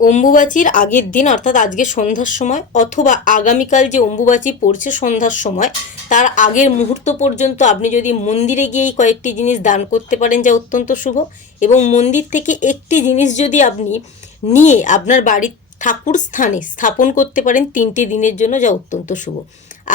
অম্বুবাচীর আগের দিন অর্থাৎ আজকে সন্ধ্যার সময় অথবা আগামীকাল যে অম্বুবাচী পড়ছে সন্ধ্যার সময় তার আগের মুহূর্ত পর্যন্ত আপনি যদি মন্দিরে গিয়েই কয়েকটি জিনিস দান করতে পারেন যা অত্যন্ত শুভ। এবং মন্দির থেকে একটি জিনিস যদি আপনি নিয়ে আপনার বাড়ির ঠাকুর স্থানে স্থাপন করতে পারেন 3টে দিনের জন্য, যা অত্যন্ত শুভ।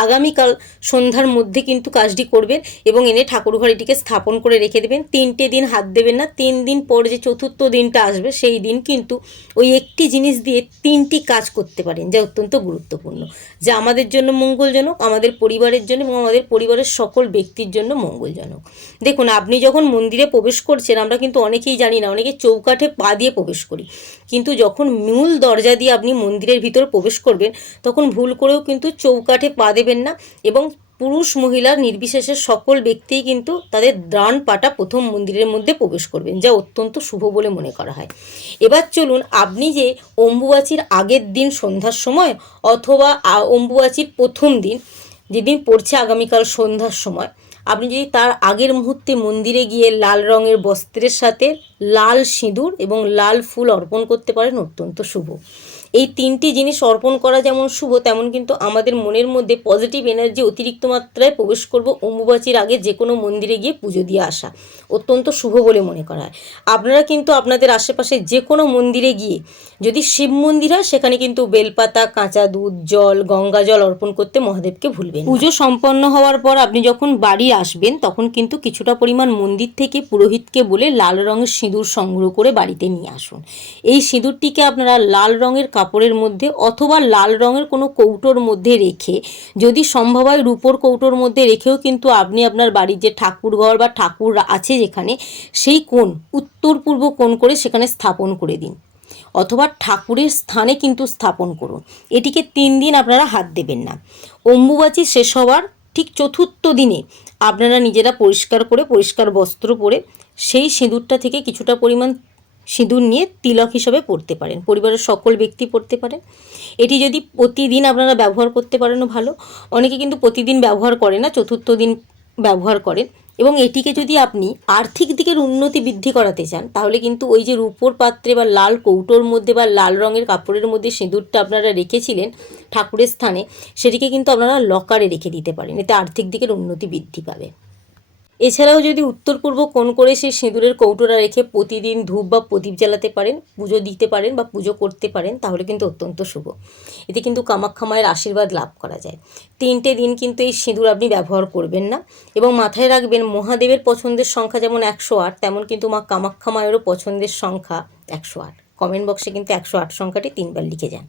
আগামীকাল সন্ধ্যার মধ্যে কিন্তু কাজটি করবেন এবং এনে ঠাকুর ঘরেটিকে স্থাপন করে রেখে দেবেন। 3টে দিন হাত দেবেন না। 3 দিন পর যে চতুর্থ দিনটা আসবে সেই দিন কিন্তু ওই একটি জিনিস দিয়ে 3টি কাজ করতে পারেন, যা অত্যন্ত গুরুত্বপূর্ণ, যা আমাদের জন্য মঙ্গলজনক, আমাদের পরিবারের জন্য এবং আমাদের পরিবারের সকল ব্যক্তির জন্য মঙ্গলজনক। দেখুন, আপনি যখন মন্দিরে প্রবেশ করছেন, আমরা কিন্তু অনেকেই জানি না, অনেকে চৌকাঠে পা দিয়ে প্রবেশ করি, কিন্তু যখন মূল দরজা দিয়ে আপনি মন্দিরের ভিতর প্রবেশ করবেন তখন ভুল করেও কিন্তু চৌকাঠে পা দেবেন না। এবং পুরুষ মহিলা নির্বিশেষে সকল ব্যক্তিই কিন্তু তাদের ডান পাটা প্রথম মন্দিরের মধ্যে প্রবেশ করবেন, যা অত্যন্ত শুভ বলে মনে করা হয়। এবার চলুন, আপনি যে অম্বুবাচীর আগের দিন সন্ধ্যার সময় অথবা অম্বুবাচীর প্রথম দিন যেদিন পড়ছে আগামীকাল সন্ধ্যার সময়, আপনি যদি তার আগের মুহূর্তে মন্দিরে গিয়ে লাল রঙের বস্ত্রের সাথে লাল সিঁদুর এবং লাল ফুল অর্পণ করতে পারেন, অত্যন্ত শুভ। এই 3টি জিনিস অর্পণ করা যেমন শুভ, তেমন কিন্তু আমাদের মনের মধ্যে পজিটিভ এনার্জি অতিরিক্ত মাত্রায় প্রবেশ করব অম্বুবাচীর আগে যে কোনো মন্দিরে গিয়ে পুজো দিয়ে আসা অত্যন্ত শুভ বলে মনে করা হয়। আপনারা কিন্তু আপনাদের আশেপাশে যে কোনো মন্দিরে গিয়ে, যদি শিব মন্দির হয় সেখানে কিন্তু বেলপাতা, কাঁচা দুধ, জল, গঙ্গা জল অর্পণ করতে মহাদেবকে ভুলবেন না। পুজো সম্পন্ন হওয়ার পর আপনি যখন বাড়ি আসবেন তখন কিন্তু কিছুটা পরিমাণ মন্দির থেকে পুরোহিতকে বলে লাল রঙের সিঁদুর সংগ্রহ করে বাড়িতে নিয়ে আসুন। এই সিঁদুরটিকে আপনারা লাল রঙের কাপড়ের মধ্যে অথবা লাল রঙের কোনো কৌটোর মধ্যে রেখে, যদি সম্ভব হয় রূপোর কৌটোর মধ্যে রেখেও কিন্তু আপনি আপনার বাড়ির যে ঠাকুর ঘর বা ঠাকুর আছে যেখানে, সেই কোণ উত্তর পূর্ব কোণ করে সেখানে স্থাপন করে দিন, অথবা ঠাকুরের স্থানে কিন্তু স্থাপন করুন। এটিকে 3 দিন আপনারা হাত দেবেন না। অম্বুবাচী শেষ হওয়ার ঠিক চতুর্থ দিনে আপনারা নিজেরা পরিষ্কার করে পরিষ্কার বস্ত্র পরে সেই সিঁদুরটা থেকে কিছুটা পরিমাণ সিঁদুর নিয়ে তিলক হিসাবে পরতে পারেন, পরিবারের সকল ব্যক্তি পরতে পারেন। এটি যদি প্রতিদিন আপনারা ব্যবহার করতে পারেনও ভালো। অনেকে কিন্তু প্রতিদিন ব্যবহার করে না, চতুর্থ দিন ব্যবহার করেন। এবং এটিকে যদি আপনি আর্থিক দিকের উন্নতি বৃদ্ধি করাতে চান, তাহলে কিন্তু ওই যে রূপোর পাত্রে বা লাল কৌটোর মধ্যে বা লাল রঙের কাপড়ের মধ্যে সিঁদুরটা আপনারা রেখেছিলেন ঠাকুরের স্থানে, সেটিকে কিন্তু আপনারা লকারে রেখে দিতে পারেন। এতে আর্থিক দিকের উন্নতি বৃদ্ধি পাবে। এছাড়াও যদি উত্তর পূর্ব কোণ করে সেই সিঁদুরের কৌটোটা রেখে প্রতিদিন ধূপ বা প্রদীপ জ্বালাতে পারেন, পুজো দিতে পারেন বা পুজো করতে পারেন, তাহলে কিন্তু অত্যন্ত শুভ। এতে কিন্তু কামাখ্যা মায়ের আশীর্বাদ লাভ করা যায়। 3টে দিন কিন্তু এই সিঁদুর আপনি ব্যবহার করবেন না। এবং মাথায় রাখবেন, মহাদেবের পছন্দের সংখ্যা যেমন 108, তেমন কিন্তু মা কামাখ্যা মায়েরও পছন্দের সংখ্যা 108। কমেন্ট বক্সে কিন্তু 108 সংখ্যাটি 3বার লিখে যান।